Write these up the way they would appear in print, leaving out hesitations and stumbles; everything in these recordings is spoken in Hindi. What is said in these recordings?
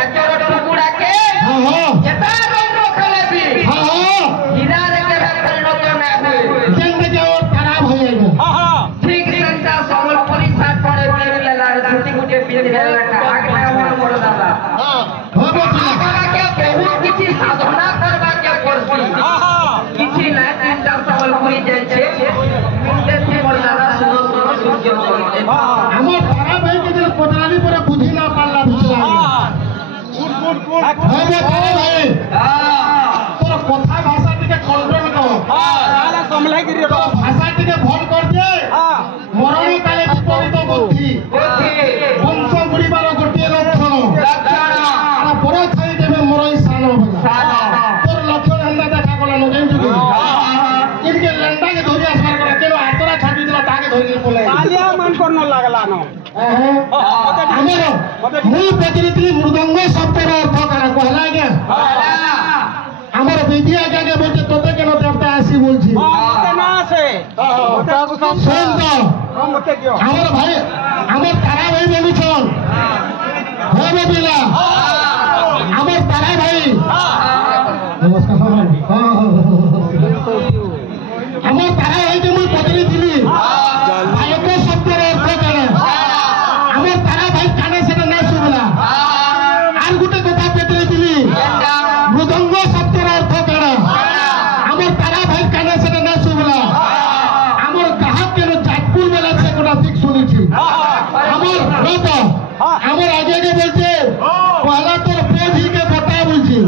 काचर टुकुड़ा के जेता रंग खेले भी हीरा रे के परिणत ना हुए जंग के और खराब हो जाएगा। ठीक संता संबलपुरी साथ पड़े पेड़ लेला धरती गुटे पीर लेला का आगना मोर दादा बाबा के बहुत किछि साधना करबा के पड़सी किछि ना तीनटा संबलपुरी जाय छे मिलते से मोर दादा सुनो सूर्य আমার তারা ভাই কে যে কোটালি পরে বুঝি না পারলা ভিতরে তারা ভাই তোর কথা ভাষা টিকে কন্ট্রোল কর साला कमलागिरी তোর ভাষা টিকে ভল কর দে মরণ কালে বিপরীত বুদ্ধি বংশ গুড়িবার গোটিয়ে লক্ষণ আর বড় থাই দেবে মরই সান তোর লক্ষণ হেন্দা দেখা গলা নজেন যুগে ইনকে লন্ডাকে ধরি আসবার করা কেন আতরা ছাড়ি দিলা তাকে ধরি বলে कालिया मन करनो लागला न ଆମର ମୁଁ ପଚାରିଥିଲି ମୃଦଙ୍ଗ ଶବ୍ଦର ଅର୍ଥ କାଣା କହିଲା ଆଜ୍ଞା ଆମର ବିଧି ଆଜ୍ଞା বলছে তোতে কেন দেবতা আসি বলছি मते ना से শোন তো हम मते दियो আমার ভাই আমার তারা ভাই বলুছন হবে বিলা আমার তারা ভাই নমস্কার আমার তারা ভাইকে মুই পচারিଥିଲି বালক শব্দর অর্থ কাଣା আমার তারা ভাই কানে সেটা না শুনলা আর গোটে কথা পচারিଥିଲି মৃদঙ্গ শব্দর অর্থ কাଣା আমার তারা ভাই কানে সেটা না শুনলা আমার কাহা কেন যাজপুর বেলা সে গোটা ঠিক শুনেছি আমার রত আমার আগে বলছে পহলা তোর পোঝিকে বটা বলছি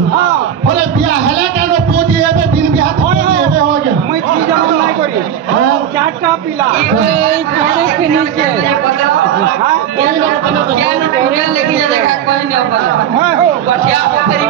বলে বিয়া হেলে কেন পোঝি হবে দিন বিয়া পোঝি হবে हो गया मैं चीज जमा नहीं करी चाटा पिला এই ঘরে के नीचे हां क्या न लेके देखा कोई नहीं पता मैं हो गठिया पोखरी